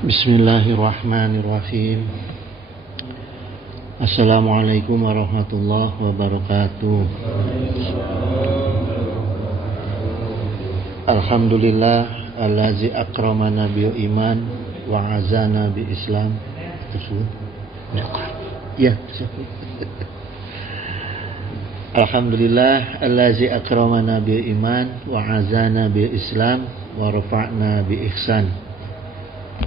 Bismillahirrahmanirrahim. Assalamualaikum warahmatullahi wabarakatuh. Alhamdulillah allazi akramana bil iman wa azana bi Islam. Ya. Alhamdulillah allazi akramana bil iman wa azana bil Islam wa rafa'na bi ihsan.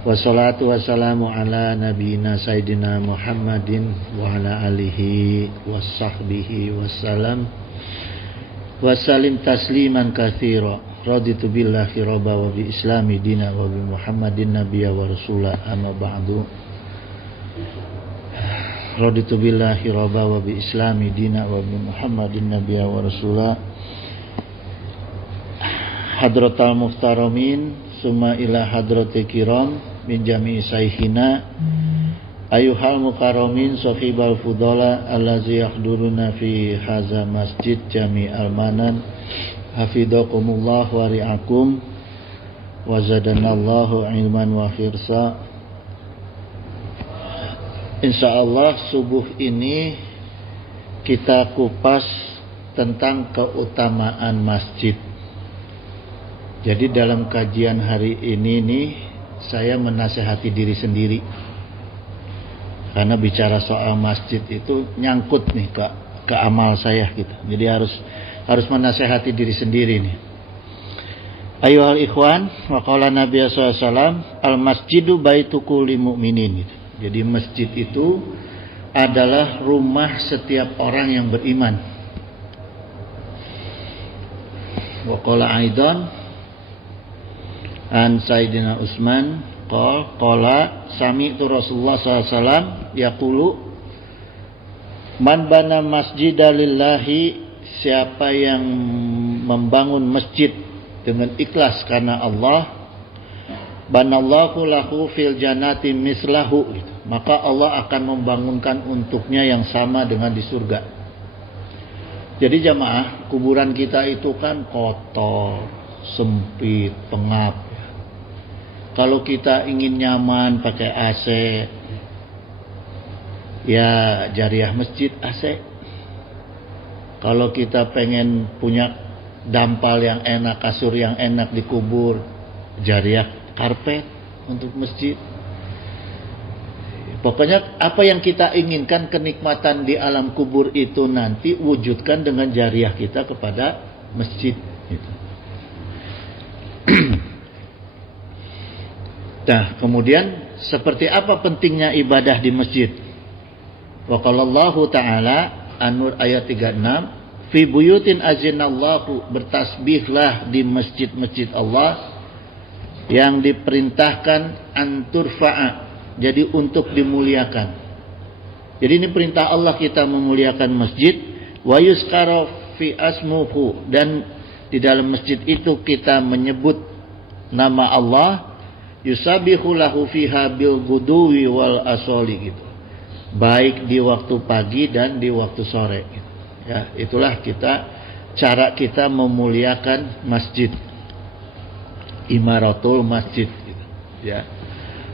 Wassalatu wassalamu ala nabiyina sayyidina Muhammadin wa ala alihi wassahbihi wassalam wassalim tasliman katsira. Raditu billahi rabba wa bi islami dina wa bi Muhammadin nabiyya wa rasula, amma ba'du. Raditu billahi rabba wa bi islami dina wa bi Muhammadin nabiyya wa rasula. Hadratal muhtaramin summa ila hadratil kiram min jami'i sayhina ayuhal mukarramin sahibal fudala allazi yahduruna fi haza masjid jami'al manan hafidakumullah wa ri'akum wa zadanallahu ilman wa khirsa. Insyaallah subuh ini kita kupas tentang keutamaan masjid. Jadi dalam kajian hari ini nih saya menasehati diri sendiri, karena bicara soal masjid itu nyangkut nih ke amal saya gitu. Jadi harus menasehati diri sendiri nih. Ayyuhal ikhwan, wa qala Nabi sallallahu alaihi wasallam, al masjidu baitu kulli mu'minin gitu. Jadi masjid itu adalah rumah setiap orang yang beriman. Wa qala aidan an Sayyidina Utsman qala sami'tu Rasulullah sallallahu alaihi wasallam yaqulu man bana masjida lillahi, siapa yang membangun masjid dengan ikhlas karena Allah, banallahu lahu fil jannati mislahu, maka Allah akan membangunkan untuknya yang sama dengan di surga. Jadi jamaah, kuburan kita itu kan kotor, sempit, pengap. Kalau kita ingin nyaman pakai AC, ya jariah masjid AC. Kalau kita pengen punya dampal yang enak, kasur yang enak dikubur, jariah karpet untuk masjid. Pokoknya apa yang kita inginkan, kenikmatan di alam kubur itu nanti wujudkan dengan jariah kita kepada masjid. Nah, kemudian seperti apa pentingnya ibadah di masjid? Wa qalallahu ta'ala An-Nur ayat 36, fi buyutin azinallahu, bertasbihlah di masjid-masjid Allah yang diperintahkan anturfa'a, jadi untuk dimuliakan. Jadi ini perintah Allah kita memuliakan masjid. Wa yuzkara fi asmuhu, dan di dalam masjid itu kita menyebut nama Allah. Yusabihu lahu fiha bil guduwi wal asoli gitu. Baik di waktu pagi dan di waktu sore gitu. Ya, itulah cara kita memuliakan masjid. Imaratul masjid gitu. Ya.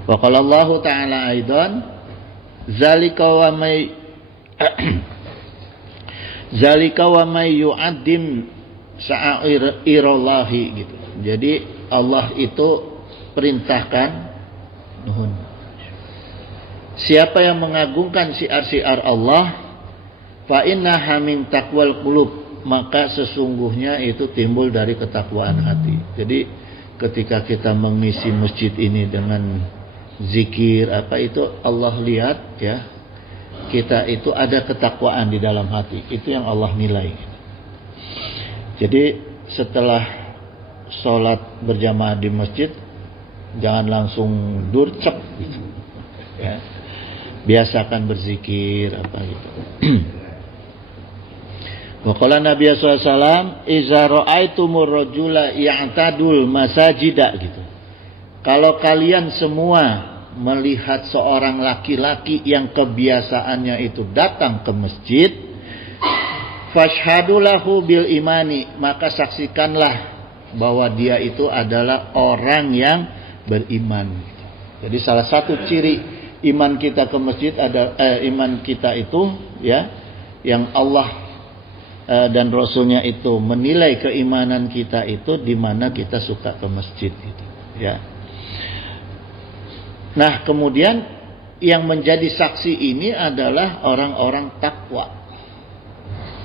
Wa qala Allah ta'ala aidan zalika wa may yu'addim sa'airallahi gitu. Jadi Allah itu perintahkan, siapa yang mengagungkan syiar-syiar Allah, fa innaha min taqwal qulub, maka sesungguhnya itu timbul dari ketakwaan hati. Jadi ketika kita mengisi masjid ini dengan zikir apa itu, Allah lihat ya, kita itu ada ketakwaan di dalam hati. Itu yang Allah nilai. Jadi setelah sholat berjamaah di masjid, jangan langsung durcep gitu. Ya. Biasakan berzikir apa gitu. Wa qala Nabi sallallahu alaihi wasallam, "Idza ra'aitumur rajula ya'tadul masajida" gitu. Kalau kalian semua melihat seorang laki-laki yang kebiasaannya itu datang ke masjid, fashhadu lahu bil imani, maka saksikanlah bahwa dia itu adalah orang yang beriman. Jadi salah satu ciri iman kita ke masjid iman kita itu ya, yang Allah dan Rasulnya itu menilai keimanan kita itu di mana kita suka ke masjid gitu, ya. Nah, kemudian yang menjadi saksi ini adalah orang-orang takwa.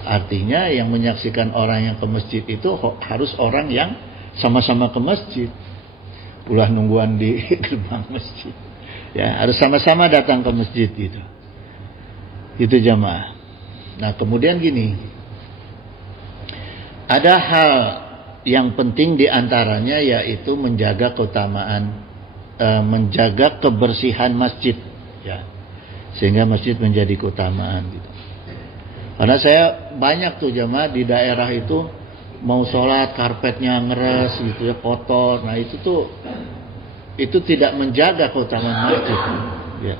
Artinya yang menyaksikan orang yang ke masjid itu harus orang yang sama-sama ke masjid. Ulah nungguan di gerbang masjid. Ya, harus sama-sama datang ke masjid gitu. Itu jamaah. Nah, kemudian gini. Ada hal yang penting di antaranya yaitu menjaga keutamaan, menjaga kebersihan masjid, ya. Sehingga masjid menjadi keutamaan gitu. Karena saya banyak tuh jamaah di daerah itu mau sholat karpetnya ngeres gitu ya, kotor. Nah itu tidak menjaga keutamaan masjid, ya.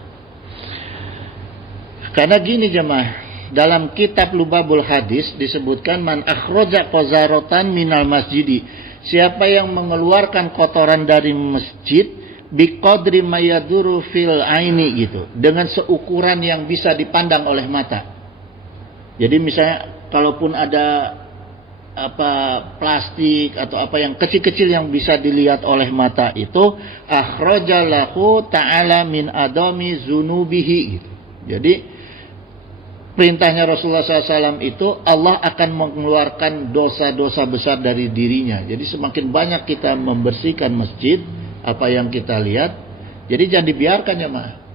Karena gini jemaah, dalam kitab Lubabul Hadis disebutkan man akhraja qazaratan minal masjidi, siapa yang mengeluarkan kotoran dari masjid biqadri mayaduru fil aini gitu, dengan seukuran yang bisa dipandang oleh mata. Jadi misalnya kalaupun ada plastik atau apa yang kecil-kecil yang bisa dilihat oleh mata itu, akhraja lahu ta'ala min adami zunubihi gitu. Jadi perintahnya Rasulullah SAW itu Allah akan mengeluarkan dosa-dosa besar dari dirinya. Jadi semakin banyak kita membersihkan masjid, apa yang kita lihat, jadi jangan dibiarkan ya mah.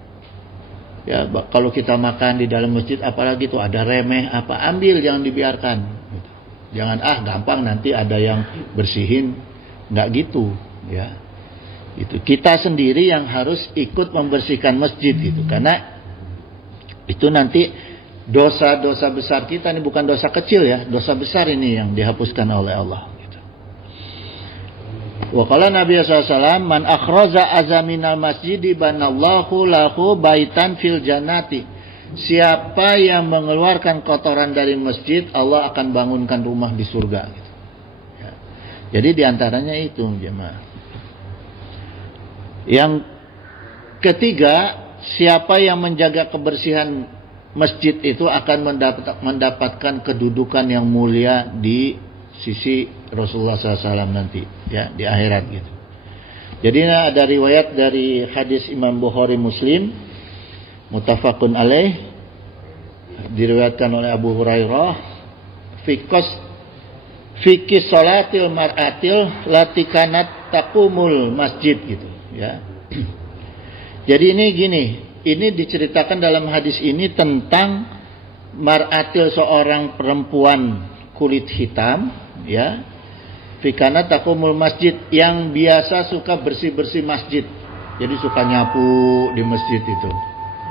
Ya, kalau kita makan di dalam masjid, apalagi tuh ada remeh apa, ambil, jangan dibiarkan. Jangan gampang nanti ada yang bersihin, nggak gitu, ya. Itu kita sendiri yang harus ikut membersihkan masjid gitu, karena itu nanti dosa-dosa besar kita ini bukan dosa kecil ya, dosa besar ini yang dihapuskan oleh Allah. Wa qala Nabi SAW, man akhraza azaminal masjidi banallahu lahu baitan fil jannati. Siapa yang mengeluarkan kotoran dari masjid, Allah akan bangunkan rumah di surga. Gitu. Ya. Jadi diantaranya itu jemaah. Yang ketiga, siapa yang menjaga kebersihan masjid itu akan mendapatkan kedudukan yang mulia di sisi Rasulullah SAW nanti, ya, di akhirat gitu. Jadi ada riwayat dari hadis Imam Bukhari Muslim, muttafaqun alaih, diriwayatkan oleh Abu Hurairah, fi qissalatil mar'atil latikanat taqumul masjid gitu, ya. Jadi ini gini, ini diceritakan dalam hadis ini tentang mar'atil, seorang perempuan kulit hitam, ya, fikana takumul masjid, yang biasa suka bersih-bersih masjid. Jadi suka nyapu di masjid itu,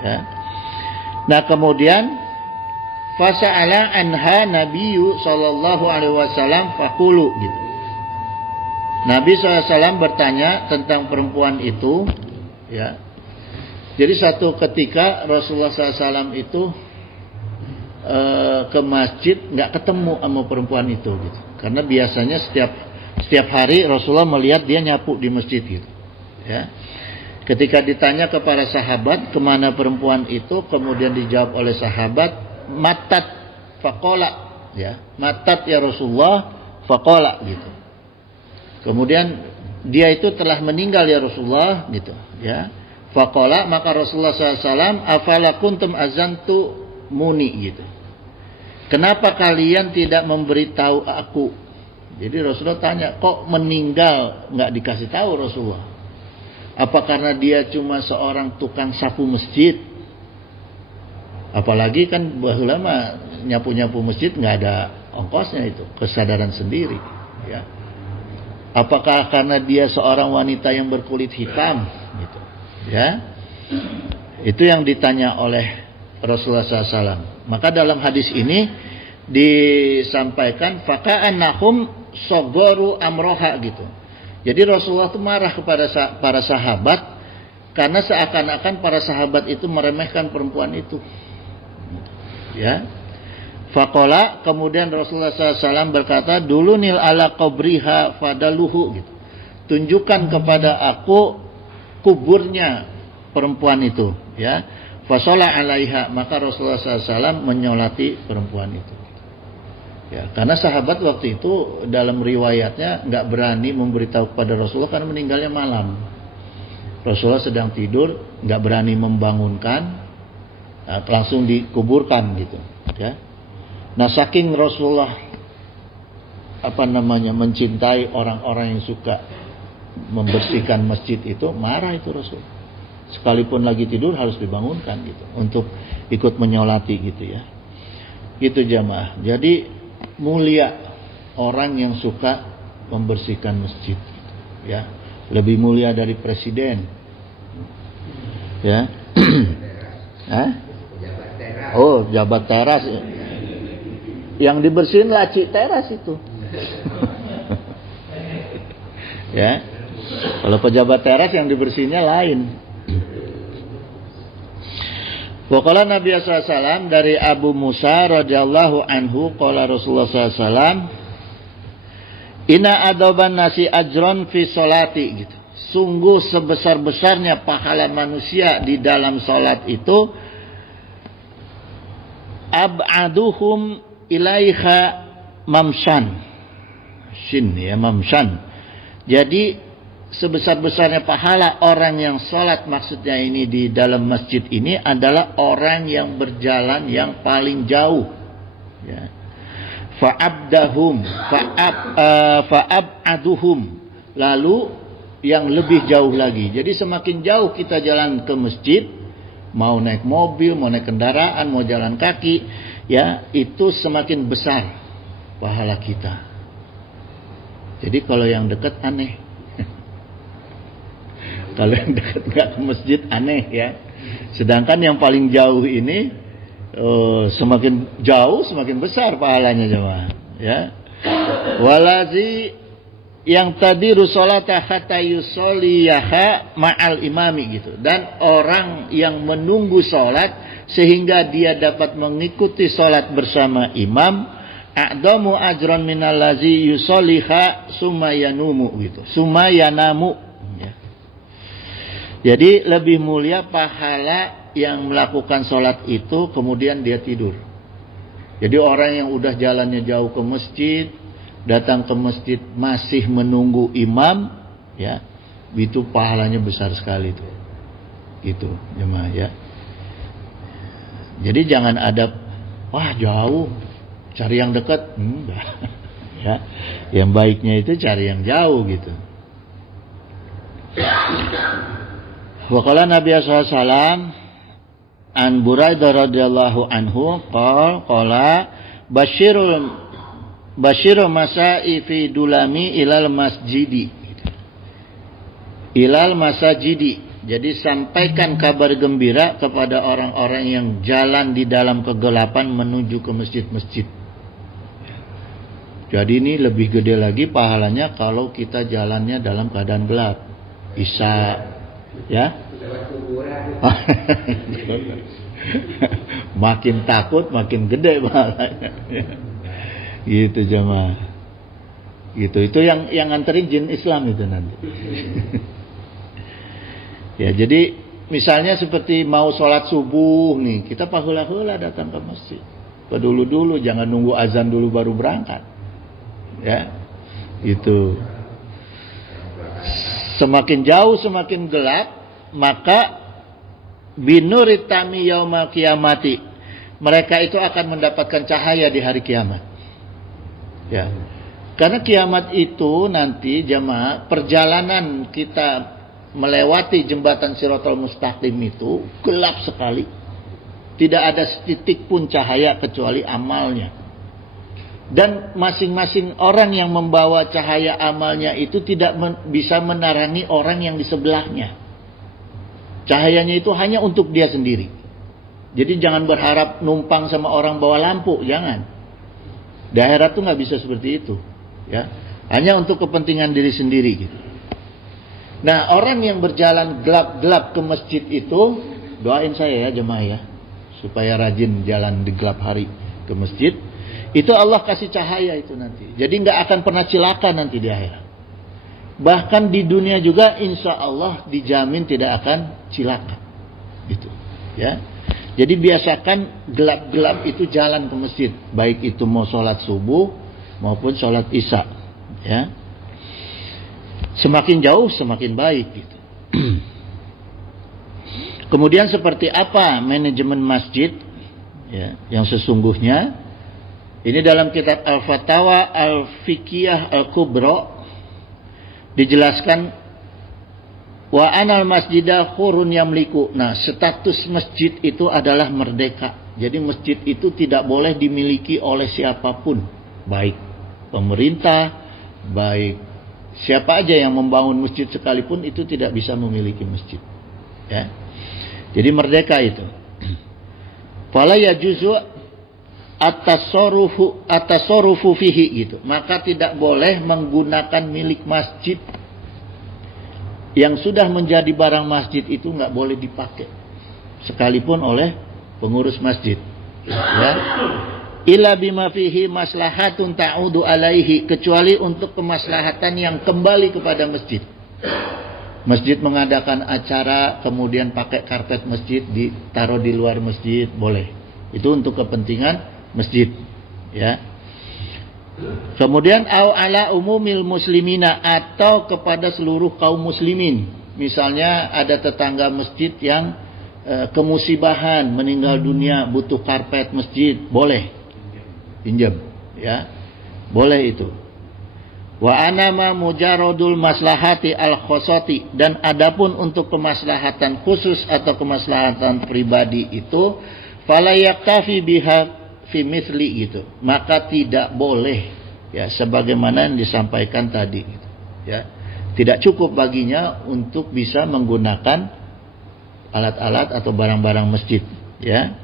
ya. Nah, kemudian fasa'ala anha nabiyyu sallallahu alaihi wasallam faqulu gitu. Nabi SAW bertanya tentang perempuan itu, ya. Jadi satu ketika Rasulullah SAW itu ke masjid, nggak ketemu sama perempuan itu gitu. Karena biasanya setiap hari Rasulullah melihat dia nyapu di masjid gitu, ya. Ketika ditanya kepada sahabat kemana perempuan itu, kemudian dijawab oleh sahabat, matat faqala, ya, matat ya Rasulullah faqala gitu. Kemudian dia itu telah meninggal ya Rasulullah gitu, ya. Faqala, maka Rasulullah SAW, afala kuntum azantu muni gitu. Kenapa kalian tidak memberitahu aku? Jadi Rasulullah tanya, kok meninggal nggak dikasih tahu Rasulullah? Apa karena dia cuma seorang tukang sapu masjid? Apalagi kan bahulama nyapu-nyapu masjid nggak ada ongkosnya, itu kesadaran sendiri, ya. Apakah karena dia seorang wanita yang berkulit hitam gitu, ya? Itu yang ditanya oleh Rasulullah SAW. Maka dalam hadis ini disampaikan faka'annahum sogoru amroha gitu. Jadi Rasulullah itu marah kepada para sahabat karena seakan-akan para sahabat itu meremehkan perempuan itu, ya. Faqala, kemudian Rasulullah SAW berkata, dulu nil ala qabriha fadaluhu gitu. Tunjukkan kepada aku kuburnya perempuan itu, ya. Fasholla 'alaiha, maka Rasulullah SAW menyolati perempuan itu. Ya, karena sahabat waktu itu dalam riwayatnya nggak berani memberitahu kepada Rasulullah karena meninggalnya malam. Rasulullah sedang tidur, nggak berani membangunkan, langsung dikuburkan gitu. Ya. Nah, saking Rasulullah mencintai orang-orang yang suka membersihkan masjid itu, marah itu Rasul. Sekalipun lagi tidur harus dibangunkan gitu untuk ikut menyolati gitu ya. Itu jamaah. Jadi mulia orang yang suka membersihkan masjid gitu, ya. Lebih mulia dari presiden. Ya. Hah? Oh, jabat teras. Yang dibersihin laci teras itu. Ya. Kalau pejabat teras yang dibersihinnya lain. Waqala Nabi SAW dari Abu Musa radhiyallahu anhu qala Rasulullah SAW, inna adaban nasi ajron fi sholati gitu. Sungguh sebesar-besarnya pahala manusia di dalam salat itu, ab'aduhum ilaiha mamshan. Shin ya, mamshan. Jadi sebesar-besarnya pahala orang yang sholat, maksudnya ini di dalam masjid ini adalah orang yang berjalan yang paling jauh, ya. Fa'abaduhum, lalu yang lebih jauh lagi. Jadi semakin jauh kita jalan ke masjid, mau naik mobil, mau naik kendaraan, mau jalan kaki, ya, itu semakin besar pahala kita. Jadi kalau yang dekat aneh. Kalau yang dekat nggak ke masjid aneh ya. Sedangkan yang paling jauh ini semakin jauh semakin besar pahalanya jemaah. Ya. Walazi yang tadi rusolata hatta yusolliyaha ma'al imami gitu. Dan orang yang menunggu sholat sehingga dia dapat mengikuti sholat bersama imam, a'damu ajran minallazi yusolliha sumayanumu gitu. Sumayanamu. Jadi lebih mulia pahala yang melakukan sholat itu kemudian dia tidur. Jadi orang yang udah jalannya jauh ke masjid, datang ke masjid masih menunggu imam, ya, itu pahalanya besar sekali tuh. Gitu, jemaah ya. Jadi jangan ada, wah jauh, cari yang dekat, enggak. Ya, yang baiknya itu cari yang jauh gitu. Waqala Nabi SAW an Buraidah radhiyallahu anhu qala basyiru masai fi dulami ilal masjidi. Jadi sampaikan kabar gembira kepada orang-orang yang jalan di dalam kegelapan menuju ke masjid-masjid. Jadi ini lebih gede lagi pahalanya kalau kita jalannya dalam keadaan gelap. Isya, ya. Makin takut makin gede pahalanya. Gitu jemaah. Gitu. Itu yang nganterin jin Islam itu nanti. Ya, jadi misalnya seperti mau sholat subuh nih, kita pahula-hula datang ke masjid. Dulu jangan nunggu azan dulu baru berangkat. Ya. Gitu. Semakin jauh semakin gelap, maka binuritami yaumal kiamati, mereka itu akan mendapatkan cahaya di hari kiamat. Ya. Karena kiamat itu nanti jemaah, perjalanan kita melewati jembatan Shiratal Mustaqim itu gelap sekali. Tidak ada setitik pun cahaya kecuali amalnya. Dan masing-masing orang yang membawa cahaya amalnya itu tidak bisa menerangi orang yang di sebelahnya. Cahayanya itu hanya untuk dia sendiri. Jadi jangan berharap numpang sama orang bawa lampu, jangan. Di akhirat tuh nggak bisa seperti itu, ya. Hanya untuk kepentingan diri sendiri gitu. Nah, orang yang berjalan gelap-gelap ke masjid itu, doain saya ya jemaah ya, supaya rajin jalan di gelap hari ke masjid. Itu Allah kasih cahaya itu nanti. Jadi nggak akan pernah cilaka nanti di akhirat. Bahkan di dunia juga insya Allah dijamin tidak akan cilaka. Gitu. Ya. Jadi biasakan gelap-gelap itu jalan ke masjid, baik itu mau sholat subuh maupun sholat isya. Ya. Semakin jauh semakin baik gitu. Kemudian seperti apa manajemen masjid ya, yang sesungguhnya? Ini dalam kitab Al-Fatawa Al-Fiqhiyah Al-Kubra dijelaskan wa anal masjidah hurun yamliku. Nah, status masjid itu adalah merdeka. Jadi masjid itu tidak boleh dimiliki oleh siapapun, baik pemerintah, baik siapa aja yang membangun masjid sekalipun itu tidak bisa memiliki masjid. Ya. Jadi merdeka itu. Fala yajuzu at-tasarrufu fihi gitu. Maka tidak boleh menggunakan milik masjid yang sudah menjadi barang masjid itu nggak boleh dipakai sekalipun oleh pengurus masjid. Ya. Illa bima fihi maslahatun ta'udu alaihi, kecuali untuk kemaslahatan yang kembali kepada masjid. Masjid mengadakan acara kemudian pakai karpet masjid ditaruh di luar masjid boleh. Itu untuk kepentingan masjid, ya. Kemudian au ala umumil muslimina, atau kepada seluruh kaum muslimin. Misalnya ada tetangga masjid yang kemusibahan, meninggal dunia, butuh karpet masjid, boleh pinjam, ya. Boleh itu. Wa anama mujaradul maslahati al khosati, dan adapun untuk kemaslahatan khusus atau kemaslahatan pribadi itu fala yaktafi biha fi mithli gitu, maka tidak boleh ya sebagaimana yang disampaikan tadi gitu, ya. Tidak cukup baginya untuk bisa menggunakan alat-alat atau barang-barang masjid, ya.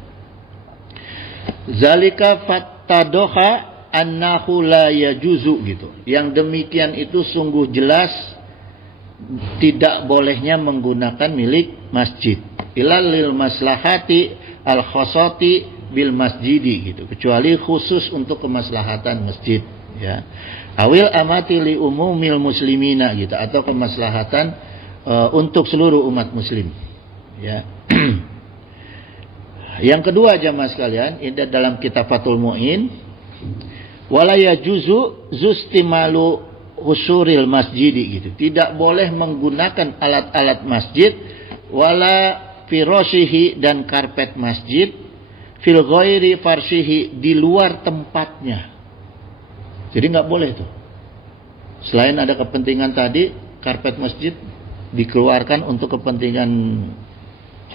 Zalika fattadoha annahu la yajuzu gitu. Yang demikian itu sungguh jelas tidak bolehnya menggunakan milik masjid. Ilal lil maslahati al khosati bil masjidi gitu. Kecuali khusus untuk kemaslahatan masjid, ya. Awil amati li umumil muslimina gitu, atau kemaslahatan untuk seluruh umat muslim, ya. Yang kedua jamaah sekalian, ini dalam kitab Fathul Mu'in, wala yajuzu zustimalu husuril masjidi gitu. Tidak boleh menggunakan alat-alat masjid wala firashihi, dan karpet masjid, fil ghairi farshihi, di luar tempatnya. Jadi nggak boleh tuh. Selain ada kepentingan tadi, karpet masjid dikeluarkan untuk kepentingan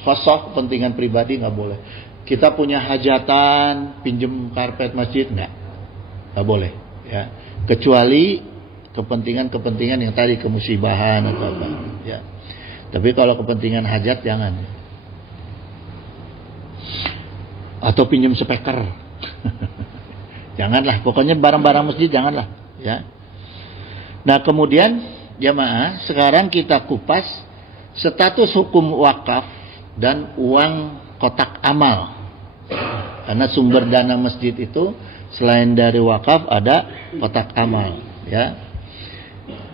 khasah, kepentingan pribadi nggak boleh. Kita punya hajatan, pinjem karpet masjid, nggak boleh, ya. Kecuali kepentingan-kepentingan yang tadi, kemusibahan atau apa, ya. Tapi kalau kepentingan hajat jangan. Atau pinjem speaker. Janganlah, pokoknya barang-barang masjid janganlah, ya. Nah, kemudian jamaah, sekarang kita kupas status hukum wakaf dan uang kotak amal. Karena sumber dana masjid itu selain dari wakaf ada kotak amal, ya.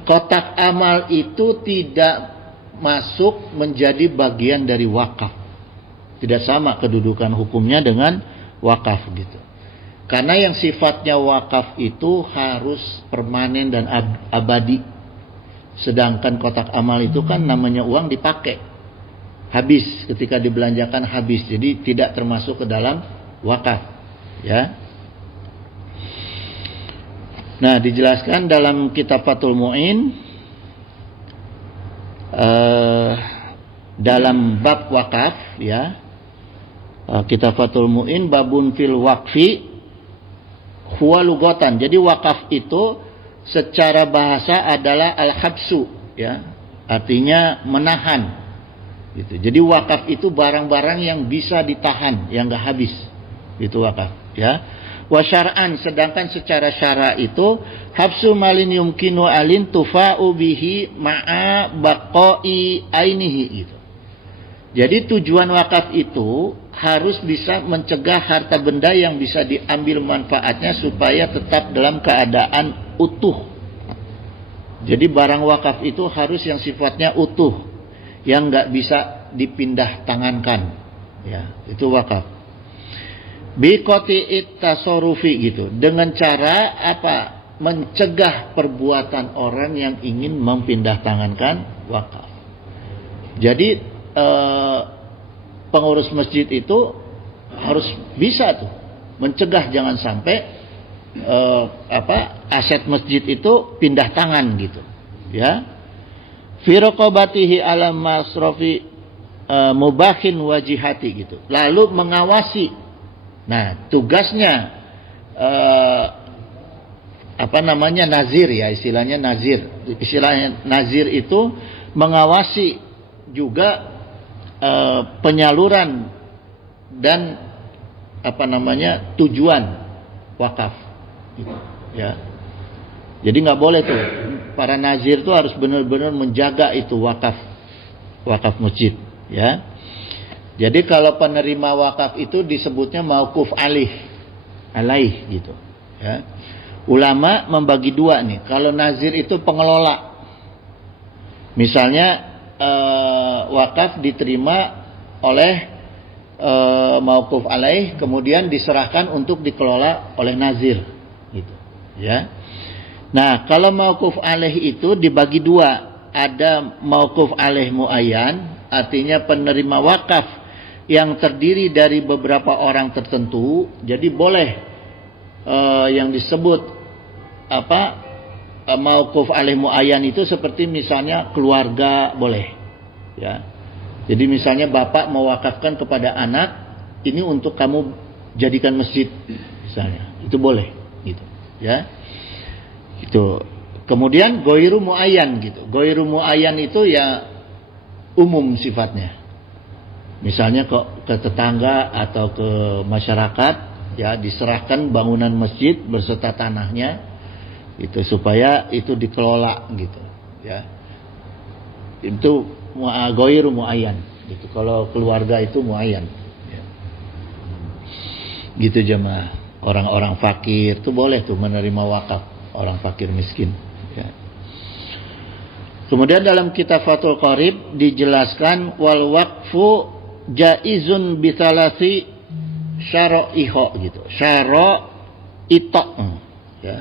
Kotak amal itu tidak masuk menjadi bagian dari wakaf. Tidak sama kedudukan hukumnya dengan wakaf gitu. Karena yang sifatnya wakaf itu harus permanen dan abadi. Sedangkan kotak amal itu kan namanya uang dipakai, habis, ketika dibelanjakan habis. Jadi tidak termasuk ke dalam wakaf, ya. Nah, dijelaskan dalam kitab Fathul Mu'in dalam bab wakaf, ya. Kitab Fathul Mu'in babun fil waqfi huwa lugatan. Jadi wakaf itu secara bahasa adalah al-habsu, ya. Artinya menahan. Gitu. Jadi wakaf itu barang-barang yang bisa ditahan, yang enggak habis. Itu wakaf, ya. Wa syar'an, sedangkan secara syara itu habsu malin yumkinu alin tufa'u bihi ma'a baqa'i ainihi gitu. Jadi tujuan wakaf itu harus bisa mencegah harta benda yang bisa diambil manfaatnya supaya tetap dalam keadaan utuh Jadi barang wakaf itu harus yang sifatnya utuh, yang nggak bisa dipindah tangankan, ya itu wakaf. Biqati'it tasarufi gitu, dengan cara apa? Mencegah perbuatan orang yang ingin mempindah tangankan wakaf. Jadi pengurus masjid itu harus bisa tuh mencegah jangan sampai aset masjid itu pindah tangan gitu, ya. Fi raqabatihi ala masrafi mubahin wajihati gitu. Lalu mengawasi. Nah, tugasnya nazir ya, istilahnya nazir. Istilahnya nazir itu mengawasi juga penyaluran dan tujuan wakaf gitu, ya. Jadi nggak boleh tuh para nazir tuh harus benar-benar menjaga itu wakaf masjid, ya. Jadi kalau penerima wakaf itu disebutnya mauquf alaih gitu, ya. Ulama membagi dua nih. Kalau nazir itu pengelola, misalnya wakaf diterima oleh mauquf alaih, kemudian diserahkan untuk dikelola oleh nazir gitu, ya. Nah, kalau mauquf alaih itu dibagi dua. Ada mauquf alaih muayyan, artinya penerima wakaf yang terdiri dari beberapa orang tertentu. Jadi boleh yang disebut mauquf alaih muayyan itu seperti misalnya keluarga, boleh, ya. Jadi misalnya bapak mewakafkan kepada anak, ini untuk kamu jadikan masjid misalnya, itu boleh gitu, ya. Itu. Kemudian ghairu muayyan gitu. Ghairu muayyan itu ya umum sifatnya. Misalnya ke tetangga atau ke masyarakat, ya, diserahkan bangunan masjid beserta tanahnya itu supaya itu dikelola gitu, ya. Itu ghairu muayyan gitu. Kalau keluarga itu muayyan, ya. Gitu jemaah. Orang-orang fakir itu boleh tuh menerima wakaf, orang fakir miskin, ya. Kemudian dalam kitab Fathul Qarib dijelaskan wal waqfu jaizun bisalasi syara'iho gitu. Syara'ito, ya.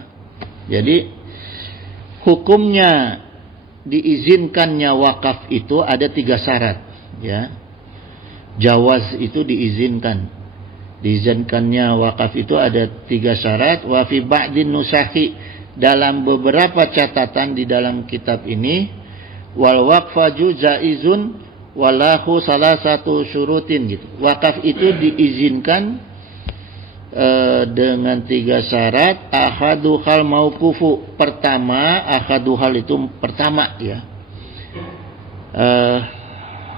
Jadi hukumnya diizinkannya wakaf itu ada 3 syarat, ya. Jawaz itu diizinkan. Diizinkannya wakaf itu ada 3 syarat. Wa fi ba'din nusahi, dalam beberapa catatan di dalam kitab ini, wal waqfaju jaizun walahu salah satu syurutin gitu. Wakaf itu diizinkan dengan 3 syarat. Ahaduhal mauqufu, pertama, ahaduhal itu pertama, ya.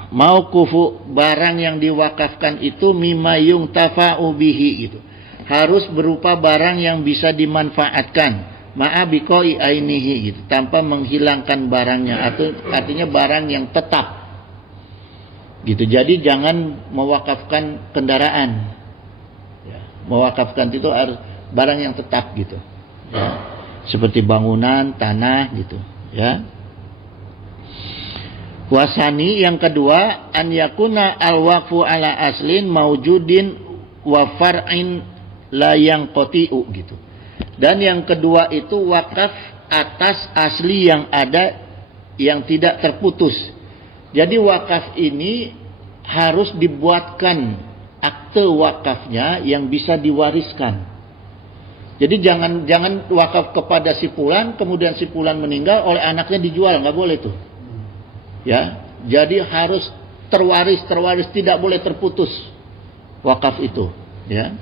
Mauqufu, barang yang diwakafkan itu mimma yuntafa'u bihi gitu. Harus berupa barang yang bisa dimanfaatkan, ma'abiqai ainihi gitu, tanpa menghilangkan barangnya, atau artinya barang yang tetap gitu. Jadi jangan mewakafkan kendaraan. Mewakafkan itu harus barang yang tetap gitu, ya. Seperti bangunan, tanah gitu, ya. Wasani, yang kedua, an yakuna al waqfu ala aslin maujudin wa far'in la yanqati'u gitu. Dan yang kedua itu wakaf atas asli yang ada, yang tidak terputus. Jadi wakaf ini harus dibuatkan akte wakafnya yang bisa diwariskan. Jadi jangan wakaf kepada si fulan, kemudian si fulan meninggal, oleh anaknya dijual, nggak boleh tuh, ya. Jadi harus terwaris, tidak boleh terputus wakaf itu, ya.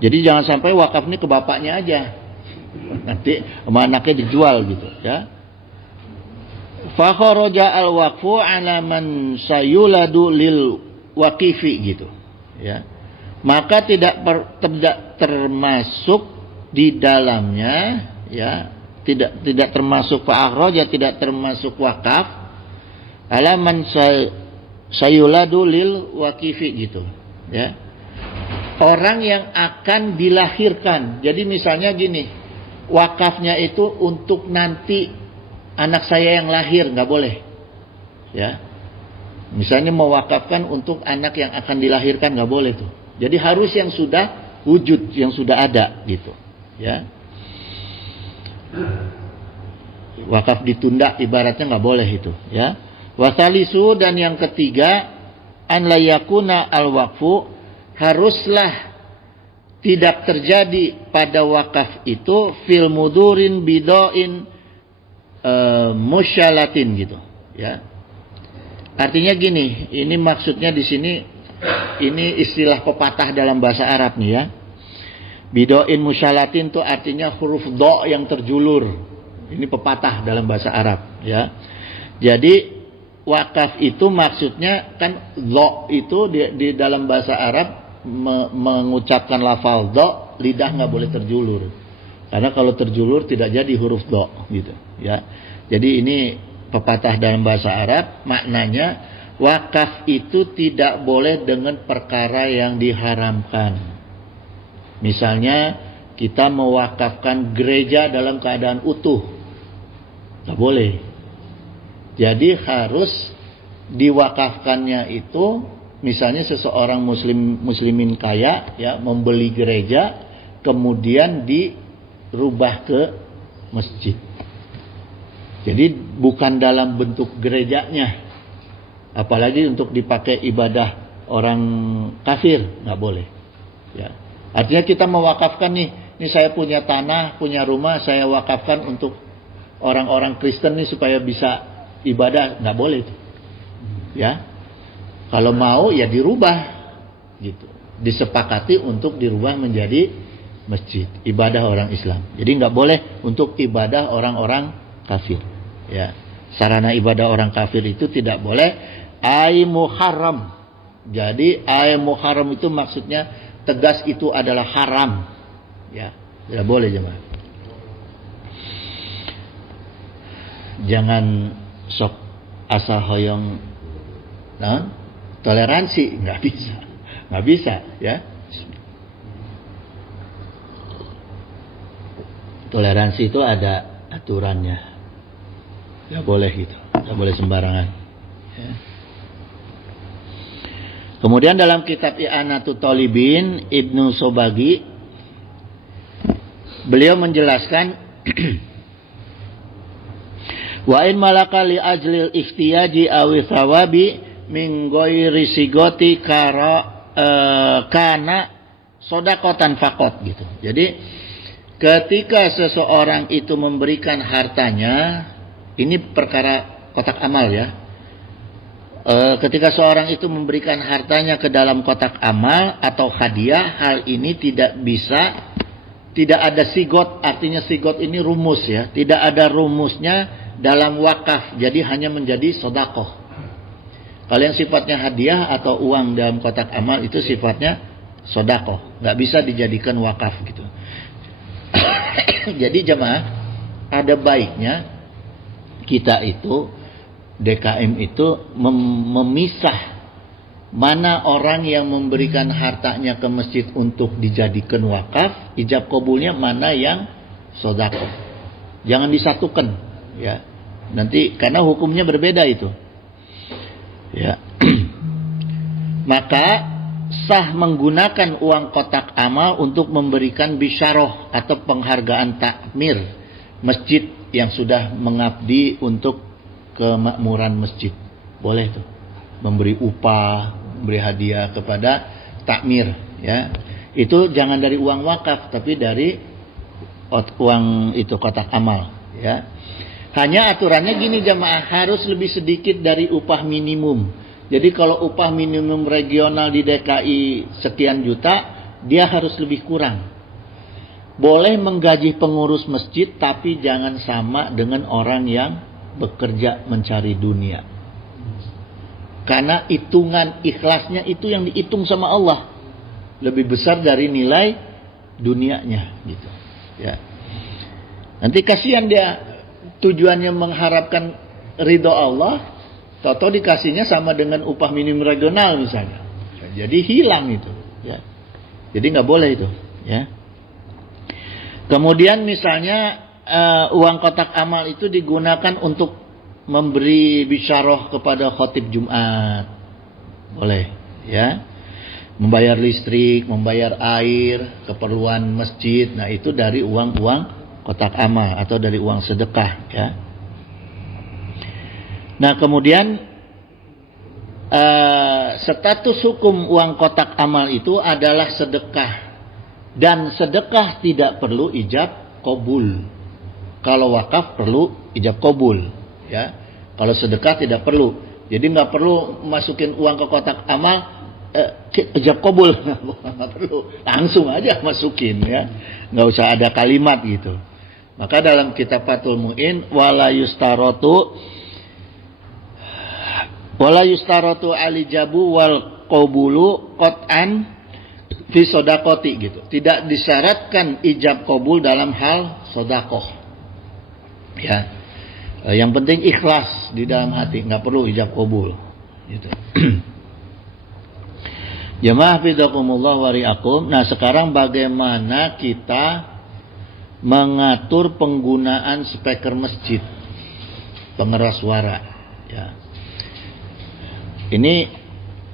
Jadi jangan sampai wakaf ini ke bapaknya aja, nanti sama anaknya dijual gitu, ya. Fa kharaja al waqfu ala man sayuladu lil waqifi gitu, ya. Maka tidak termasuk di dalamnya, ya, tidak termasuk fa'akhraja, tidak termasuk wakaf ala man sayuladu lil waqifi gitu, ya. Orang yang akan dilahirkan. Jadi misalnya gini, wakafnya itu untuk nanti anak saya yang lahir, nggak boleh. Ya, misalnya mewakafkan untuk anak yang akan dilahirkan, nggak boleh tuh. Jadi harus yang sudah wujud, yang sudah ada gitu. Ya, wakaf ditunda ibaratnya nggak boleh itu. Ya, wasalisu, dan yang ketiga, an la yakuna al waqfu, haruslah tidak terjadi pada wakaf itu fil mudurin bidoin musyalatin gitu. Ya, artinya gini, ini maksudnya di sini, ini istilah pepatah dalam bahasa Arab nih ya. Bidoin musyalatin itu artinya huruf do yang terjulur. Ini pepatah dalam bahasa Arab ya. Jadi wakaf itu maksudnya kan do itu di dalam bahasa Arab mengucapkan lafal do, lidah nggak boleh terjulur. Karena kalau terjulur tidak jadi huruf do gitu ya. Jadi ini pepatah dalam bahasa Arab, maknanya wakaf itu tidak boleh dengan perkara yang diharamkan. Misalnya kita mewakafkan gereja dalam keadaan utuh, nggak boleh. Jadi harus diwakafkannya itu, misalnya seseorang muslimin kaya ya membeli gereja, kemudian dirubah ke masjid. Jadi bukan dalam bentuk gerejanya, apalagi untuk dipakai ibadah orang kafir, nggak boleh. Ya. Artinya kita mewakafkan nih, ini saya punya tanah, punya rumah, saya wakafkan untuk orang-orang Kristen nih supaya bisa ibadah, nggak boleh itu. Ya, kalau mau ya dirubah, gitu. Disepakati untuk dirubah menjadi masjid, ibadah orang Islam. Jadi nggak boleh untuk ibadah orang-orang kafir. Ya, sarana ibadah orang kafir itu tidak boleh. Ai muharram. Jadi ai muharram itu maksudnya tegas itu adalah haram. Ya, tidak boleh jemaah. Jangan sok asal hoyong toleransi, nggak bisa ya. Toleransi itu ada aturannya, nggak boleh gitu, nggak boleh sembarangan ya. Kemudian dalam kitab I'anatul Talibin, Ibnu Sobagi, beliau menjelaskan wa in malaka li ajlil ihtiyaji awi thawabi min ghairi sigoti kana sodakotan fakot gitu. Jadi ketika seseorang itu memberikan hartanya, ini perkara kotak amal ya. Ketika seorang itu memberikan hartanya ke dalam kotak amal atau hadiah, hal ini tidak ada sigot, artinya sigot ini rumus ya, tidak ada rumusnya dalam wakaf, jadi hanya menjadi sodakoh. Kalau yang sifatnya hadiah atau uang dalam kotak amal itu sifatnya sodakoh, nggak bisa dijadikan wakaf gitu. Jadi jemaah, ada baiknya kita itu DKM itu memisah mana orang yang memberikan hartanya ke masjid untuk dijadikan wakaf, ijab kabulnya mana yang sedekah. Jangan disatukan ya. Nanti karena hukumnya berbeda itu. Ya. Maka sah menggunakan uang kotak amal untuk memberikan bisyarah atau penghargaan takmir masjid yang sudah mengabdi untuk kemakmuran masjid. Boleh tuh memberi upah, memberi hadiah kepada takmir ya. Itu jangan dari uang wakaf tapi dari uang itu kotak amal ya. Hanya aturannya gini jamaah, harus lebih sedikit dari upah minimum. Jadi kalau upah minimum regional di DKI sekian juta, dia harus lebih kurang. Boleh menggaji pengurus masjid tapi jangan sama dengan orang yang bekerja mencari dunia. Karena hitungan ikhlasnya itu yang dihitung sama Allah lebih besar dari nilai dunianya gitu ya. Nanti kasihan dia, tujuannya mengharapkan ridho Allah, toto dikasihnya sama dengan upah minimum regional misalnya, jadi hilang itu ya. Jadi nggak boleh itu ya. Kemudian misalnya uang kotak amal itu digunakan untuk memberi bisyarah kepada khatib Jumat. Boleh, ya. Membayar listrik, membayar air, keperluan masjid. Nah, itu dari uang-uang kotak amal atau dari uang sedekah, ya. Nah, kemudian status hukum uang kotak amal itu adalah sedekah. Dan sedekah tidak perlu ijab qabul. Kalau wakaf perlu ijab qabul, ya. Kalau sedekah tidak perlu. Jadi nggak perlu masukin uang ke kotak amal ijab qabul, nggak perlu. Langsung aja masukin, ya. Nggak usah ada kalimat gitu. Maka dalam kitab Fathul Mu'in wala yustaratu alijabu wal qabulu qat'an fi sodakoti gitu. Tidak disyaratkan ijab kabul dalam hal sodakoh. Ya, yang penting ikhlas di dalam hati, nggak perlu ijab kabul. Gitu. Jamaah fidakumullah wa ri'akum. Nah, sekarang bagaimana kita mengatur penggunaan speaker masjid, pengeras suara? Ya. Ini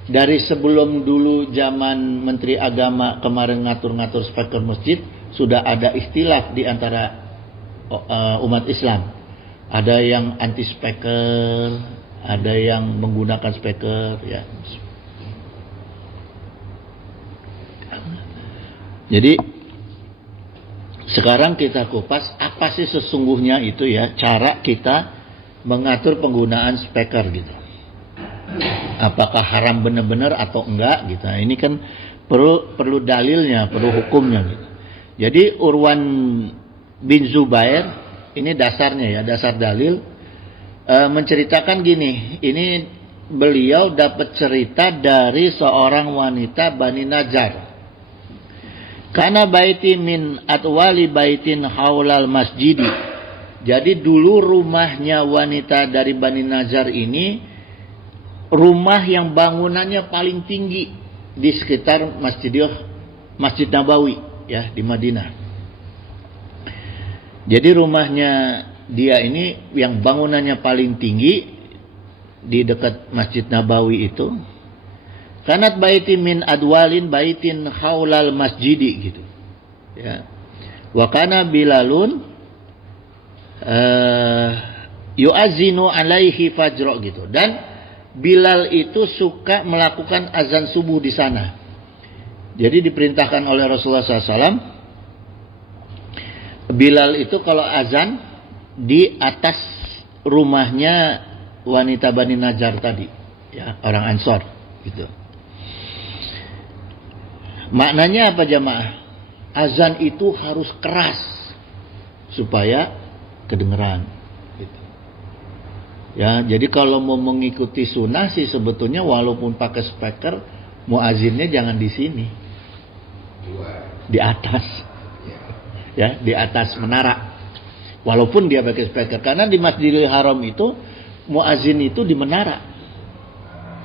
dari sebelum dulu zaman Menteri Agama kemarin ngatur-ngatur speaker masjid, sudah ada istilah di antara umat Islam. Ada yang anti speaker, ada yang menggunakan speaker, ya. Jadi sekarang kita kupas apa sih sesungguhnya itu, ya, cara kita mengatur penggunaan speaker gitu. Apakah haram benar-benar atau enggak gitu. Nah, ini kan perlu dalilnya, perlu hukumnya gitu. Jadi Urwan bin Zubair, ini dasarnya, ya, dasar dalil, menceritakan gini. Ini beliau dapat cerita dari seorang wanita Bani Najjar. Karena baiti min atwali baitin haulal masjidi. Jadi dulu rumahnya wanita dari Bani Najjar ini rumah yang bangunannya paling tinggi di sekitar Masjid Nabawi, ya, di Madinah. Jadi rumahnya dia ini yang bangunannya paling tinggi di dekat Masjid Nabawi itu. Kanat baiti min adwalin baitin haulal masjidi gitu. Ya. Wa kana Bilalun yu'azinu alaihi fajro gitu. Dan Bilal itu suka melakukan azan subuh di sana. Jadi diperintahkan oleh Rasulullah SAW, Bilal itu kalau azan di atas rumahnya wanita Bani Najjar tadi, ya, orang Ansor, gitu. Maknanya apa jamaah? Azan itu harus keras supaya kedengeran. Ya, jadi kalau mau mengikuti sunnah sih sebetulnya walaupun pakai speaker, muazinnya jangan di sini, di atas, ya, di atas menara. Walaupun dia pakai speaker, karena di Masjidil Haram itu muazin itu di menara.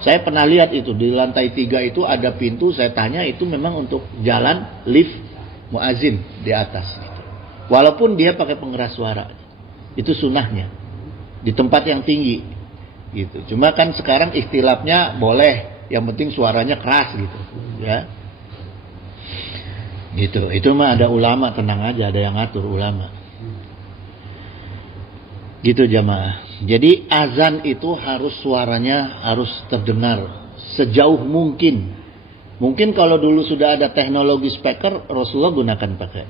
Saya pernah lihat itu di lantai 3 itu ada pintu. Saya tanya itu memang untuk jalan lift muazin di atas. Walaupun dia pakai pengeras suara, itu sunnahnya. Di tempat yang tinggi gitu. Cuma kan sekarang ikhtilafnya boleh, yang penting suaranya keras gitu, ya. Gitu. Itu mah ada ulama, tenang aja, ada yang ngatur ulama. Gitu jamaah. Jadi azan itu harus suaranya harus terdengar sejauh mungkin. Mungkin kalau dulu sudah ada teknologi speaker, Rasulullah gunakan pakai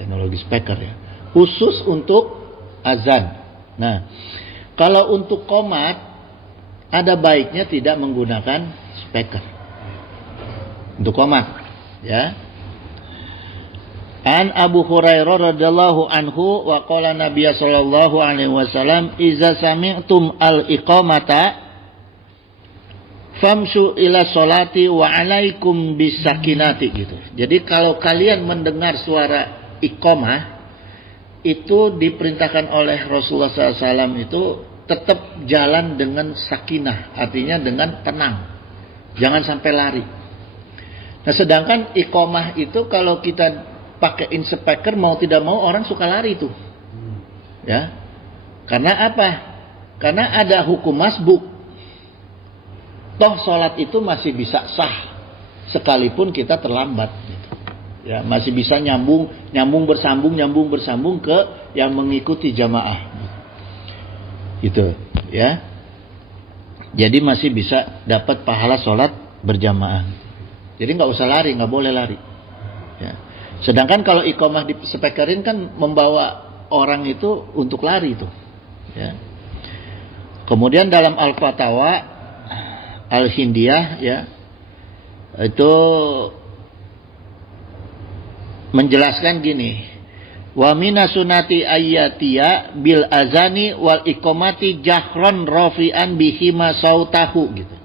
teknologi speaker, ya. Khusus untuk azan. Nah, kalau untuk qomat, ada baiknya tidak menggunakan speaker untuk qomat, ya. An Abu Hurairah radhiyallahu anhu wa qala Nabi sallallahu alaihi wasallam iza sami'tum al-iqamata famshu ila sholati wa alaikum bisakinati gitu. Jadi kalau kalian mendengar suara iqamah, itu diperintahkan oleh Rasulullah SAW itu tetap jalan dengan sakinah, artinya dengan tenang, jangan sampai lari. Nah, sedangkan iqamah itu kalau kita dipakein speaker mau tidak mau orang suka lari tuh. Ya. Karena apa? Karena ada hukum masbuk. Toh sholat itu masih bisa sah sekalipun kita terlambat. Gitu. Ya, masih bisa nyambung bersambung ke yang mengikuti jamaah. Gitu, ya. Jadi masih bisa dapat pahala sholat berjamaah. Jadi nggak usah lari, nggak boleh lari. Ya. Sedangkan kalau iqamah di speakerin kan membawa orang itu untuk lari itu. Ya. Kemudian dalam Al-Fatawa Al-Hindiyah ya itu menjelaskan gini, wa mina sunati ayatiya bil azani wal iqamati jahran rafi'an bihima sautahu gitu.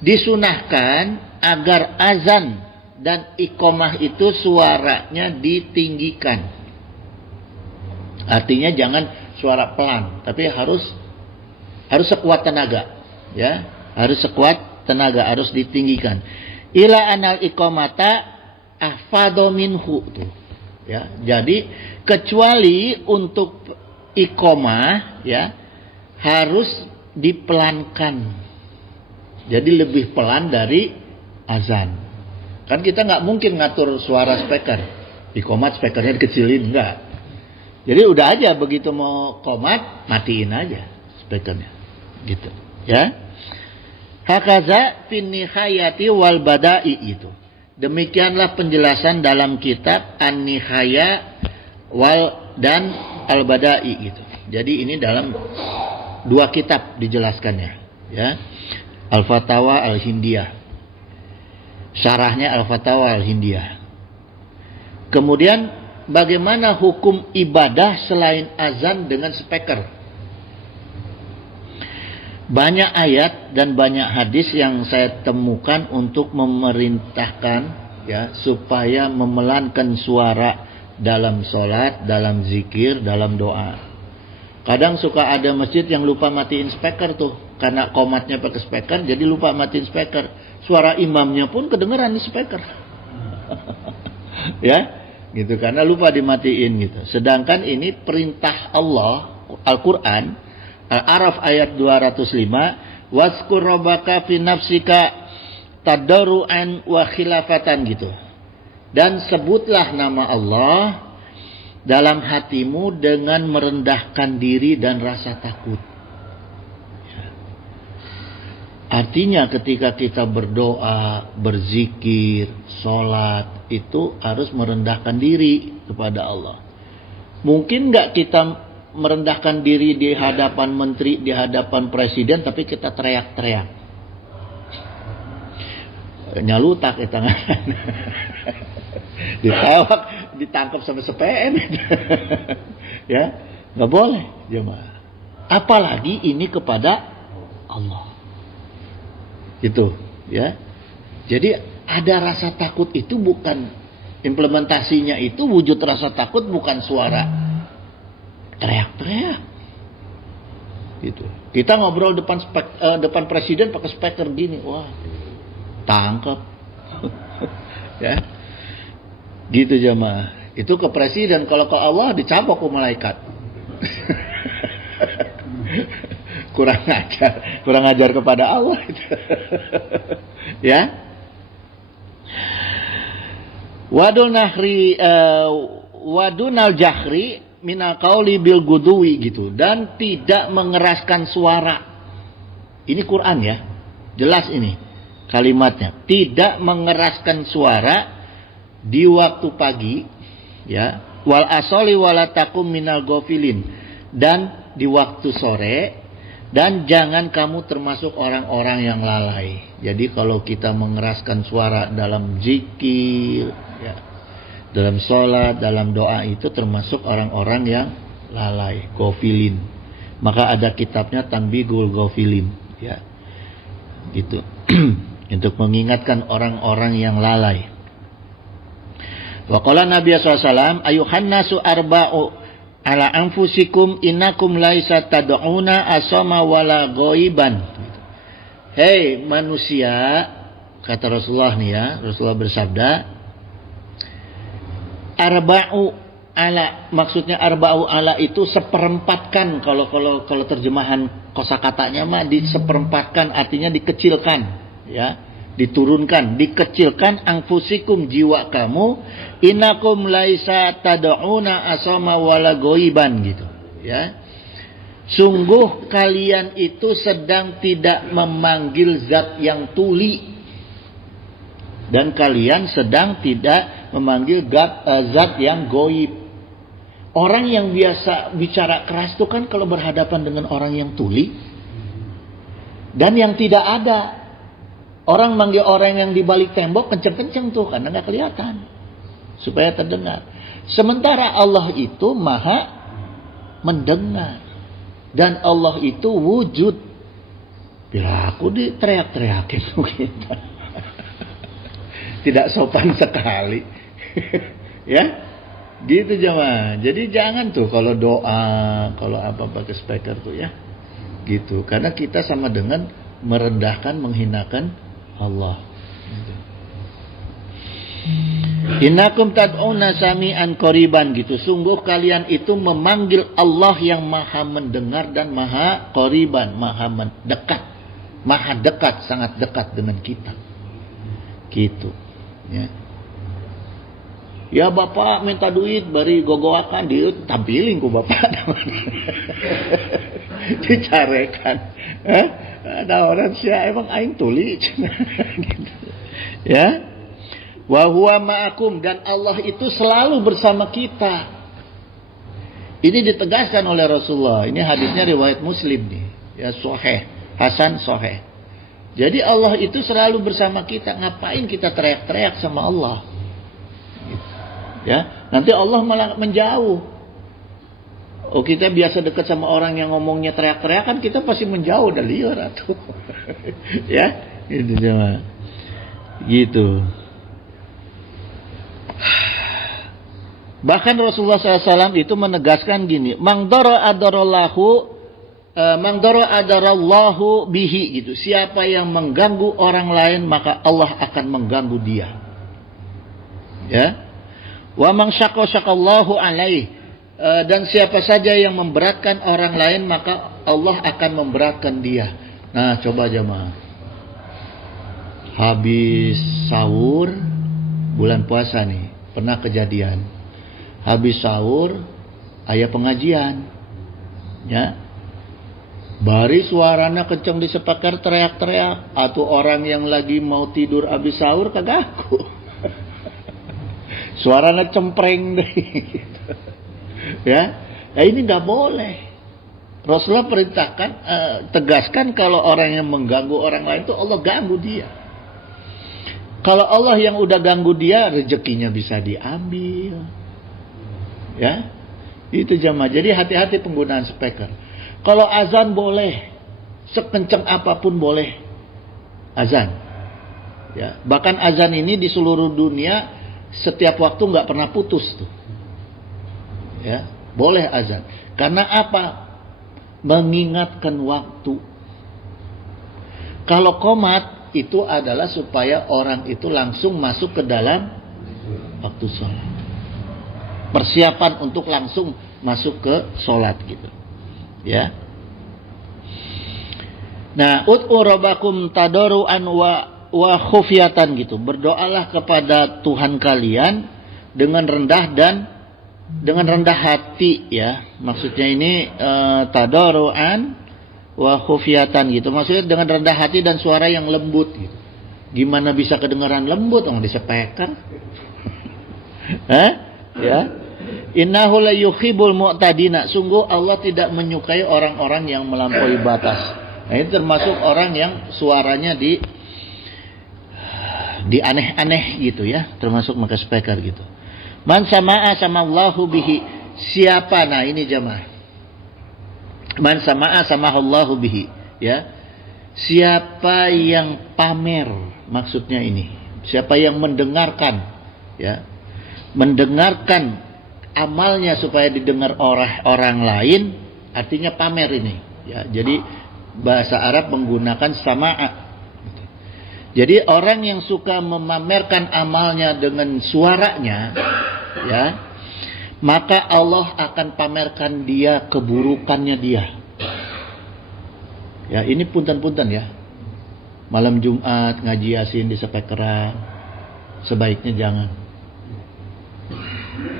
Disunahkan agar azan dan iqamah itu suaranya ditinggikan. Artinya jangan suara pelan, tapi harus sekuat tenaga, ya. Harus sekuat tenaga, harus ditinggikan. Ila anal iqamata ahfadhu minhu tuh. Ya, jadi kecuali untuk iqamah ya harus dipelankan. Jadi lebih pelan dari azan. Kan kita nggak mungkin ngatur suara speaker. Iqamah speakernya dikecilin, enggak. Jadi udah aja begitu mau qomat matiin aja speakernya. Gitu, ya. Hakaza fin nihayati wal bada'i itu. Demikianlah penjelasan dalam kitab An-Nihaya dan Al-Bada'i gitu. Jadi ini dalam dua kitab dijelaskannya, ya. Al-Fatawa Al-Hindiyah. Syarahnya Al-Fatawa Al-Hindiyah. Kemudian bagaimana hukum ibadah selain azan dengan speaker? Banyak ayat dan banyak hadis yang saya temukan untuk memerintahkan ya supaya memelankan suara dalam sholat, dalam zikir, dalam doa. Kadang suka ada masjid yang lupa matiin speaker tuh, karena qomatnya pakai speaker, jadi lupa matiin speaker. Suara imamnya pun kedengeran di speaker, ya, gitu karena lupa dimatiin gitu. Sedangkan ini perintah Allah, Al-Quran. Al-Araf ayat 205, waskur rabbaka fi nafsika tadarruan wa khilafatan gitu. Dan sebutlah nama Allah dalam hatimu dengan merendahkan diri dan rasa takut. Artinya ketika kita berdoa, berzikir, sholat itu harus merendahkan diri kepada Allah. Mungkin nggak kita merendahkan diri di hadapan menteri, di hadapan presiden, tapi kita teriak-teriak. Nyalutak di tangan. Ditawak, ditangkap sama SPM. Ya, nggak boleh jemaah. Apalagi ini kepada Allah. Gitu, ya. Jadi ada rasa takut itu bukan implementasinya itu wujud rasa takut bukan suara teriak-teriak gitu. Kita ngobrol depan presiden pakai speaker gini, wah tangkap. Ya gitu jemaah. Itu ke presiden, kalau ke Allah dicambok ke malaikat. kurang ajar kepada Allah. Ya. Wadunal jahri minal qauli bil guduwi gitu, dan tidak mengeraskan suara. Ini Quran ya. Jelas ini kalimatnya. Tidak mengeraskan suara di waktu pagi ya. Wal asoli walatakum minal ghafilin, dan di waktu sore, dan jangan kamu termasuk orang-orang yang lalai. Jadi kalau kita mengeraskan suara dalam zikir ya, dalam sholat, dalam doa itu termasuk orang-orang yang lalai, ghafilin. Maka ada kitabnya Tanbihul Ghafilin, ya, gitu. Untuk mengingatkan orang-orang yang lalai. Wa qala Nabi SAW, ayuhan nasu arba'u ala anfusikum innakum laisa tad'una asama wala ghaiban. Hei manusia, kata Rasulullah nih ya, Rasulullah bersabda, arba'u ala, maksudnya arba'u ala itu seperempatkan, kalau terjemahan kosakatanya mah di seperempatkan, artinya dikecilkan, ya, diturunkan, dikecilkan anfusikum, jiwa kamu, innakum laisa tad'una asama wala goiban gitu, ya. Sungguh kalian itu sedang tidak memanggil zat yang tuli, dan kalian sedang tidak memanggil zat yang goib. Orang yang biasa bicara keras itu kan kalau berhadapan dengan orang yang tuli dan yang tidak ada. Orang manggil orang yang di balik tembok kenceng-kenceng tuh karena nggak kelihatan, supaya terdengar. Sementara Allah itu maha mendengar. Dan Allah itu wujud. Bila aku diteriak-teriakin kita. Tidak sopan sekali. Ya. Gitu jemaah. Jadi jangan tuh kalau doa, kalau apa pakai speaker tuh ya. Gitu. Karena kita sama dengan merendahkan, menghinakan Allah. Gitu. Innakum tad'una sami'an qariban gitu. Sungguh kalian itu memanggil Allah yang maha mendengar dan maha qariban, maha dekat. Maha dekat, sangat dekat dengan kita. Gitu. Ya. Ya bapak minta duit bari gogoakan dia tampilin ku bapak. Dicarekan. Ada orang sia emang aing tuli. Gitu. Ya. Wa huwa ma'akum, dan Allah itu selalu bersama kita. Ini ditegaskan oleh Rasulullah. Ini hadisnya riwayat Muslim nih. Ya sahih, hasan sahih. Jadi Allah itu selalu bersama kita. Ngapain kita teriak-teriak sama Allah? Ya, nanti Allah malah menjauh. Oh, kita biasa dekat sama orang yang ngomongnya teriak-teriak kan kita pasti menjauh dan liar atuh. Ya, itu jemaah. Gitu. Bahkan Rasulullah SAW itu menegaskan gini, mangdara adarallahu bihi gitu. Siapa yang mengganggu orang lain maka Allah akan mengganggu dia. Ya. Wa man syaqallahu alaih, dan siapa saja yang memberatkan orang lain maka Allah akan memberatkan dia. Nah, coba jemaah. Habis sahur bulan puasa nih, pernah kejadian. Habis sahur, aya pengajian. Ya. Bari suaranya kenceng di speaker teriak-teriak. Atau orang yang lagi mau tidur habis sahur kagak. Suaranya cempreng deh. Ya. Nah, ini gak boleh. Rasulullah perintahkan, tegaskan kalau orang yang mengganggu orang lain itu Allah ganggu dia. Kalau Allah yang udah ganggu dia, rezekinya bisa diambil. Ya, itu jamaah. Jadi hati-hati penggunaan speaker. Kalau azan boleh, sekencang apapun boleh azan. Ya, bahkan azan ini di seluruh dunia setiap waktu nggak pernah putus tuh. Ya, boleh azan. Karena apa? Mengingatkan waktu. Kalau qomat itu adalah supaya orang itu langsung masuk ke dalam waktu sholat. Persiapan untuk langsung masuk ke sholat gitu. Ya. Nah, ud'u rabbakum tadarruan wa khufyatan gitu. Berdoalah kepada Tuhan kalian dengan rendah hati ya. Maksudnya ini tadarruan wa khufyatan gitu. Maksudnya dengan rendah hati dan suara yang lembut gitu. Gimana bisa kedengaran lembut di speaker? Ya. Innahu la yuhibbul mu'tadina. Sungguh Allah tidak menyukai orang-orang yang melampaui batas. Nah, ini termasuk orang yang suaranya di aneh-aneh gitu ya, termasuk pakai speaker gitu. Man sama'a samallahu bihi. Siapa? Nah, ini jamaah. Man sama'a samahallahu bihi, ya. Siapa yang pamer, maksudnya ini. Siapa yang mendengarkan, ya. Mendengarkan amalnya supaya didengar orang lain, artinya pamer ini, ya. Jadi bahasa Arab menggunakan sama'a. Jadi orang yang suka memamerkan amalnya dengan suaranya, ya, maka Allah akan pamerkan dia keburukannya dia. Ya, ini punten-punten ya. Malam Jumat ngaji Yasin di speakeran, sebaiknya jangan.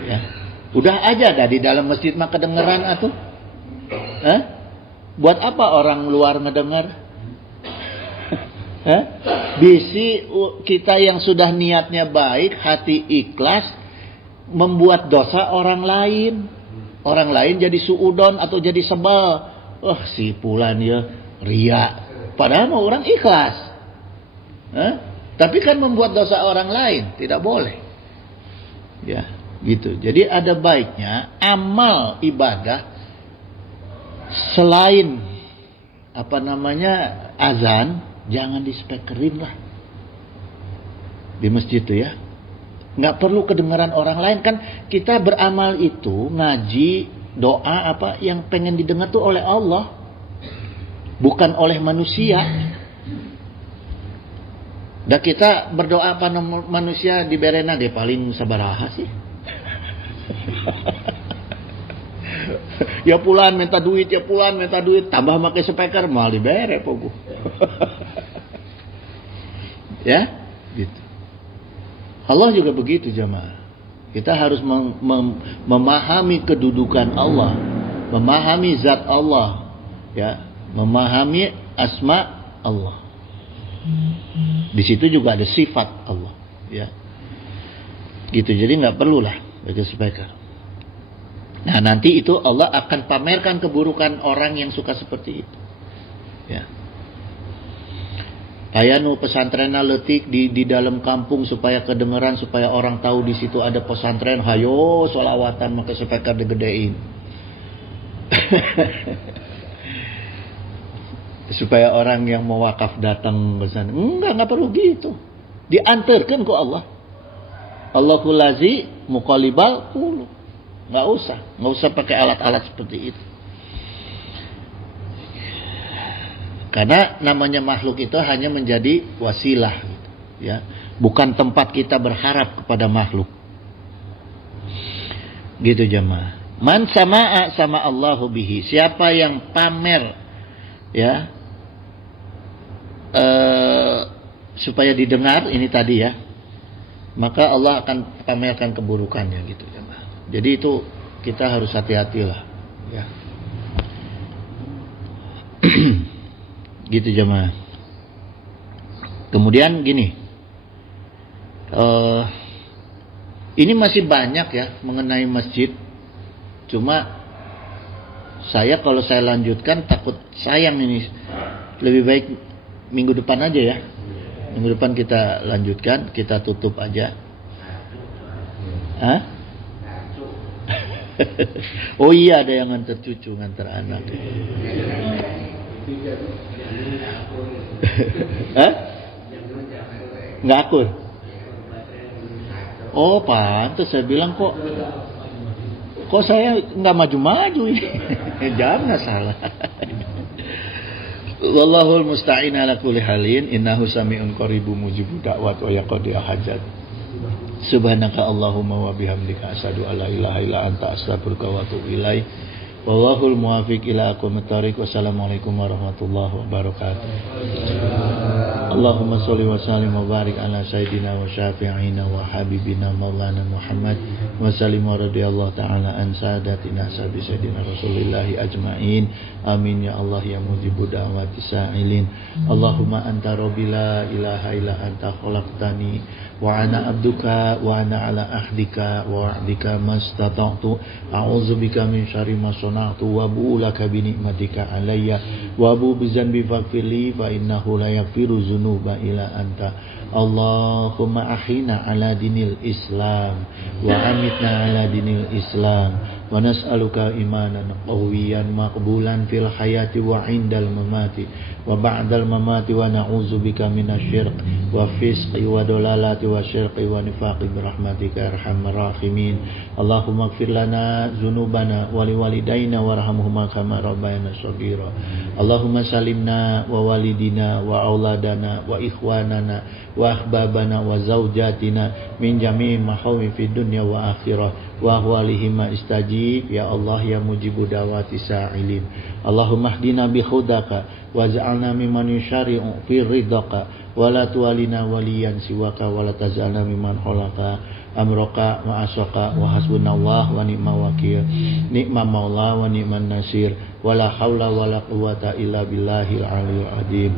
Ya, udah aja dah di dalam masjid mah kedengeran atuh. Buat apa orang luar ngedengar? Bisi kita yang sudah niatnya baik, hati ikhlas, membuat dosa orang lain. Orang lain jadi suudon atau jadi sebel. Si fulan ya ria. Padahal mau orang ikhlas. Tapi kan membuat dosa orang lain tidak boleh. Ya, gitu. Jadi ada baiknya amal ibadah selain azan, jangan dispekerin lah di masjid tuh ya. Nggak perlu kedengaran orang lain, kan kita beramal itu ngaji doa apa yang pengen didengar tuh oleh Allah, bukan oleh manusia. Dan kita berdoa pada manusia diberena ge paling sabaraha sih. Ya pulan minta duit, tambah make speaker mal dibere pogo. Ya, gitu. Allah juga begitu jamaah. Kita harus memahami kedudukan Allah, memahami zat Allah, ya, memahami asma Allah. Di situ juga ada sifat Allah, ya. Gitu. Jadi nggak perlulah baca speaker. Nah, nanti itu Allah akan pamerkan keburukan orang yang suka seperti itu. Ya. Kayak pesantrenna leutik di dalam kampung supaya kedengeran, supaya orang tahu di situ ada pesantren, hayo sholawatan make speaker digedein. Supaya orang yang mau wakaf datang ke sana. Enggak perlu gitu. Diantarkan ke Allah. Allahul lazi muqallibal qulub. Nggak usah pakai alat-alat seperti itu. Karena namanya makhluk itu hanya menjadi wasilah, ya, bukan tempat kita berharap kepada makhluk. Gitu jemaah. Man sama'a sama Allahu bihi. Siapa yang pamer, ya, supaya didengar ini tadi ya, maka Allah akan pamerkan keburukannya gitu jemaah. Jadi itu kita harus hati-hatilah, ya. Gitu jemaah. Kemudian gini, ini masih banyak ya mengenai masjid. Cuma kalau saya lanjutkan takut sayang ini. Lebih baik minggu depan aja ya. Minggu depan kita lanjutkan, kita tutup aja. Oh iya, ada yang nganter cucu, nganter anak. Nggak akur. Oh pantas, saya bilang kok saya nggak maju-maju ini. Jangan salah. Wallahul musta'in ala kulli halin, innahu sami'un qaribun mujibud da'wat wa yaqdi hajat. Subhanaka Allahumma wa bihamdika asyhadu alla ilaha illa anta astaghfiruka wa atubu ilaik. Wallahul muwaffiq ila aqwamit thoriq. Wassalamualaikum warahmatullahi wabarakatuh. Allahumma sholli wa sallim wa barik ala sayyidina wa syafi'ina wa habibina maulana Muhammad wa sallim wa radhiyallahu ta'ala an sadatina sabi sayyidina Rasulillahi ajma'in. Amin ya Allah ya mujibu da'wati sa'ilin. Allahumma anta rabbi la ilaha illa anta khalaqtani wa ana abduka wa ana ala ahdika wa wa'dika mastata'tu a'udzubika min syarri ma sana'tu wa bu'ulaka bi ni'matika alayya wa bu bi dzanbi faghfirli fa innahu la yaghfiru dzunuba illa anta. Allahumma ahina ala dinil Islam wa amitna ala dinil Islam wa nas'aluka imanan qawiyyan maqbulan fil hayati wa 'indal mamati wa ba'dal mamati wa na'udzubika minasyirk wa fisqi wa dalalati wa syirqi wa nifaqi birahmatika arhamar rahimin. Allahumma ighfir lana dzunubana wa liwalidayna warhamhuma kama rabbayana shaghira. Allahumma salimna wa walidina wa auladana wa ikhwanana wa ahbabana wa zawjatina min jami'i mahawin fid dunya wa akhirah wa ahwalihim istajib ya Allah ya mujibu da'wati sa'ilin. Allahumma hdina bi hudaka waj'alna mimman yushari'u fi ridaka wa la tuwalina waliyan siwaka wa la taj'alna mimman khalaka amraka wa asaka wa hasbunallah wa ni'mal wakil ni'mal maula wa ni'man nasir wa la haula wa la quwwata illa billahil aliyyil azim.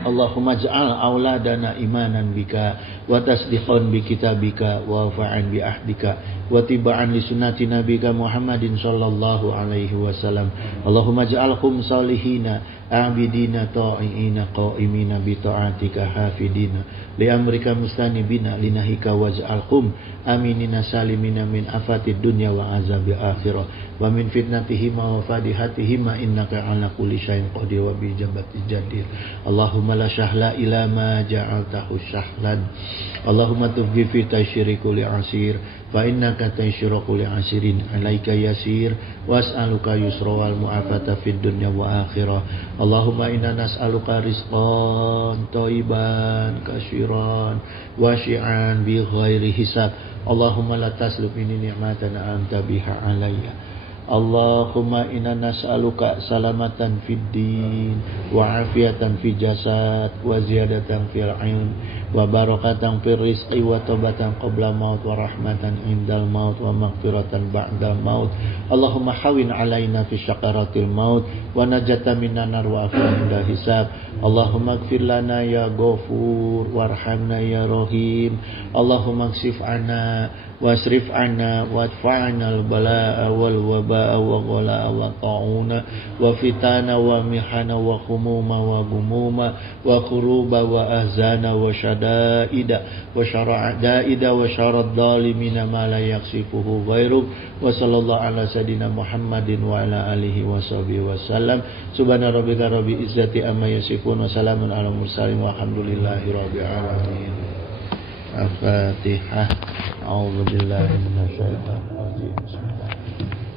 Allahumma ja'al auladana imanan bika wa tasdiqan bi kitabika wa wafa'an bi ahdika wa tiba'an li sunnati nabika Muhammadin sallallahu alaihi wasallam. Allahumma ja'alhum salihina abidina ta'iina qa'imina bi ta'atika hafidina li amrika mustanibina linahika waj'alhum aminina salimina min afatid dunya wa azabil akhirah wa min fitnatihima wa fadihatihima innaka ala kulli syai'in qadir wa bi ijabati jadir. Allahumma la syahla ila ma ja'altahu syahlan. Allahumma tubbi fi taysyiri kulli asir fa innaka taysyiru kulli asirin alaika yasir was'aluka yusra wal mu'afata fid dunya wa akhirah. Allahumma inna nas'aluka rizqan thayyiban kasyiran wasi'an bi ghairi hisab. Allahumma la taslub minni ni'matan anta biha alayya. Allahumma inna nas'aluka salamatan fid din wa afiyatan fi jasad wa ziyadatan fil ilm wa barakatan fil rizqi wa taubatan qabla maut wa rahmatan indal maut wa maghfiratan ba'dal maut. Allahumma hawin alaina fi syakaratil maut wa najatan minan nar wa afiyatan inda hisab. Allahumma ighfir lana ya ghafur warhamna ya rahim. Allahumma ksif anna wasrif anna wadfa'na al-bala'a wal waba'a wa ghalaa wa ta'una wa fitana wa mihana wa khumuma wa gumuma wa khuruba wa ahzana wa syada'ida wa syara'da'ida wa syarad dhalimina ma la yaksifuhu ghairuk. Wa sallallahu ala sayyidina Muhammadin wa ala alihi wa sahbihi wa sallam. Subhana rabbika rabbil izzati amma yasifun wa salamun ala mursalin walhamdulillahi rabbil alamin. Al-Fatihah. A'udzu billahi minasyaitonir rajim. Bismillahirrahmanirrahim.